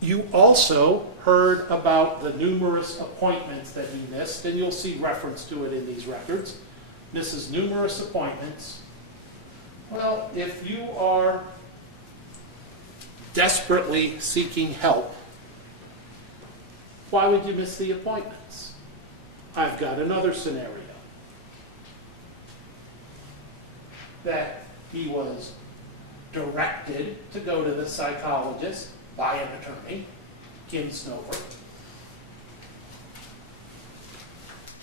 You also heard about the numerous appointments that he missed, and you'll see reference to it in these records. Misses numerous appointments. Well, if you are desperately seeking help, why would you miss the appointments? I've got another scenario. That he was directed to go to the psychologist by an attorney, Kim Snover,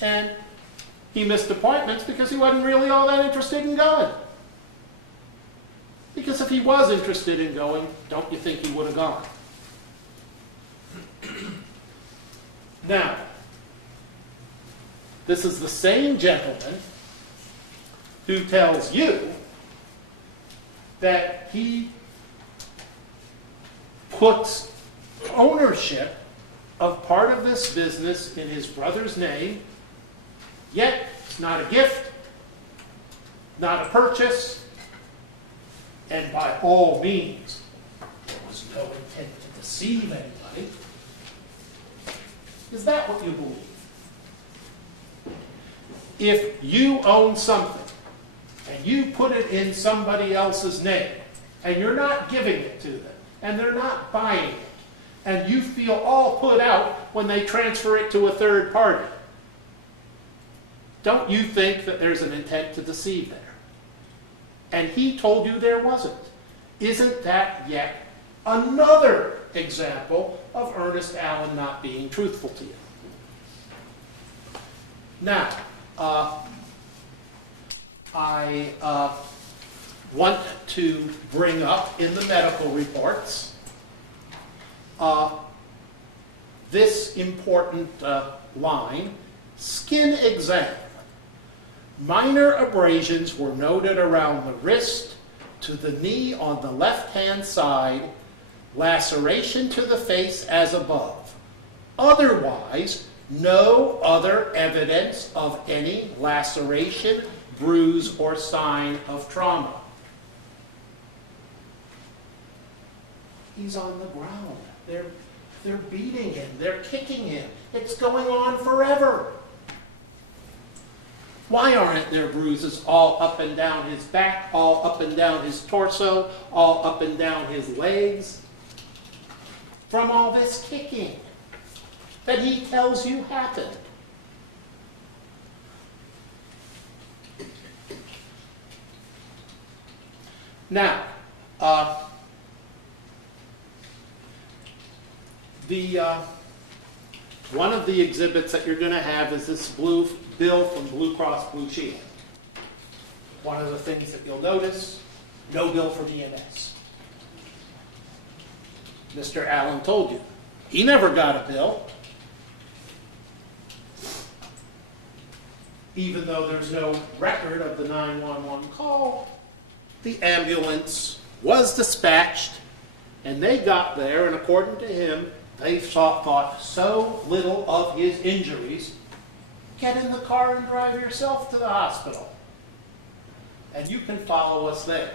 and he missed appointments because he wasn't really all that interested in going. Because if he was interested in going, don't you think he would have gone? Now, this is the same gentleman who tells you that he puts ownership of part of this business in his brother's name, yet it's not a gift, not a purchase, and by all means, there was no intent to deceive anybody. Is that what you believe? If you own something and you put it in somebody else's name and you're not giving it to them and they're not buying it and you feel all put out when they transfer it to a third party, don't you think that there's an intent to deceive there? And he told you there wasn't. Isn't that yet another example of Ernest Allen not being truthful to you? Now, I want to bring up in the medical reports this important line, skin exam. Minor abrasions were noted around the wrist to the knee on the left-hand side, laceration to the face as above. Otherwise, no other evidence of any laceration, bruise, or sign of trauma. He's on the ground. They're beating him. They're kicking him. It's going on forever. Why aren't there bruises all up and down his back, all up and down his torso, all up and down his legs? From all this kicking that he tells you happened. Now, one of the exhibits that you're going to have is this blue bill from Blue Cross Blue Shield. One of the things that you'll notice, no bill from EMS. Mr. Allen told you, he never got a bill. Even though there's no record of the 911 call, the ambulance was dispatched, and they got there, and according to him, they thought so little of his injuries. Get in the car and drive yourself to the hospital. And you can follow us there.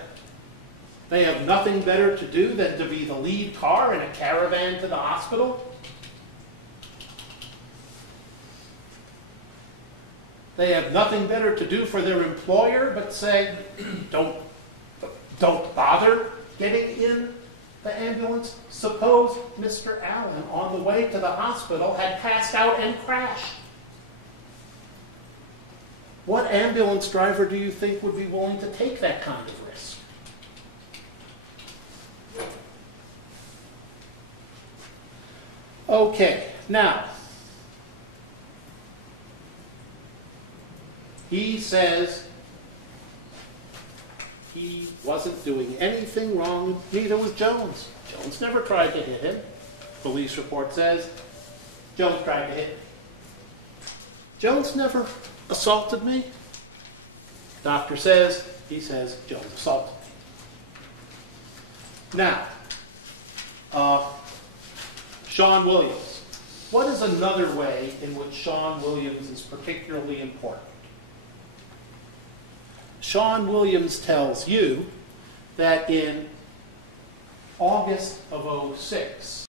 They have nothing better to do than to be the lead car in a caravan to the hospital. They have nothing better to do for their employer but say, don't bother getting in the ambulance. Suppose Mr. Allen, on the way to the hospital, had passed out and crashed. What ambulance driver do you think would be willing to take that kind of risk? Okay, now, he says he wasn't doing anything wrong, neither was Jones. Jones never tried to hit him. Police report says Jones tried to hit me. Jones never assaulted me. Doctor says, he says Jones assaulted me. Now, Sean Williams. What is another way in which Sean Williams is particularly important? Sean Williams tells you that in August of 2006,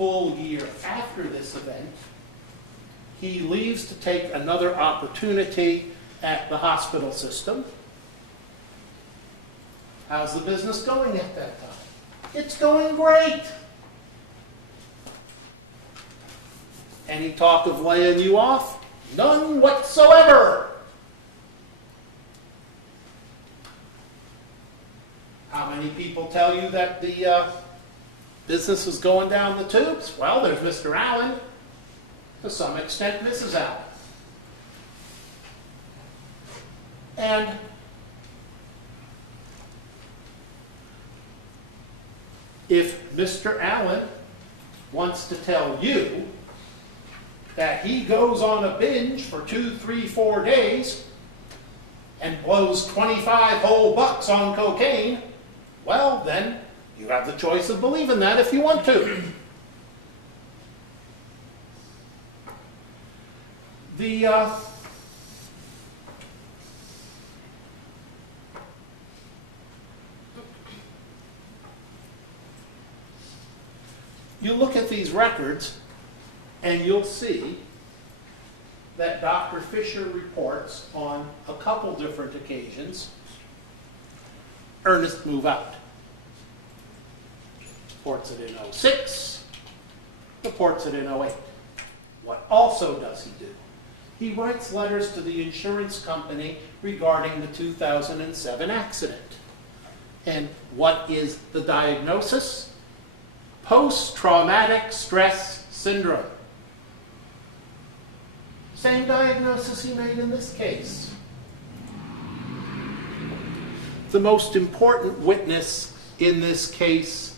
full year after this event, he leaves to take another opportunity at the hospital system. How's the business going at that time? It's going great. Any talk of laying you off? None whatsoever. How many people tell you that the business is going down the tubes? Well, there's Mr. Allen. To some extent, Mrs. Allen. And if Mr. Allen wants to tell you that he goes on a binge for 2, 3, 4 days and blows 25 whole bucks on cocaine, well, then you have the choice of believing that if you want to. You look at these records and you'll see that Dr. Fischer reports on a couple different occasions Ernest move out. Reports it in 06, reports it in 08. What also does he do? He writes letters to the insurance company regarding the 2007 accident. And what is the diagnosis? Post-traumatic stress syndrome. Same diagnosis he made in this case. The most important witness in this case,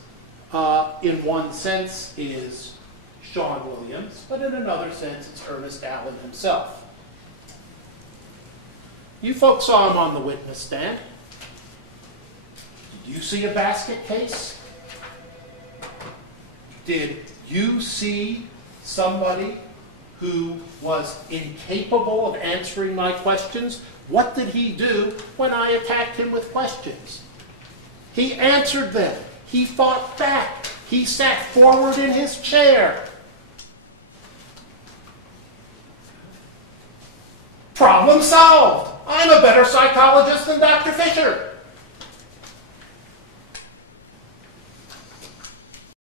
in one sense, is Sean Williams, but in another sense, it's Ernest Allen himself. You folks saw him on the witness stand. Did you see a basket case? Did you see somebody who was incapable of answering my questions? What did he do when I attacked him with questions? He answered them. He fought back. He sat forward in his chair. Problem solved. I'm a better psychologist than Dr. Fischer.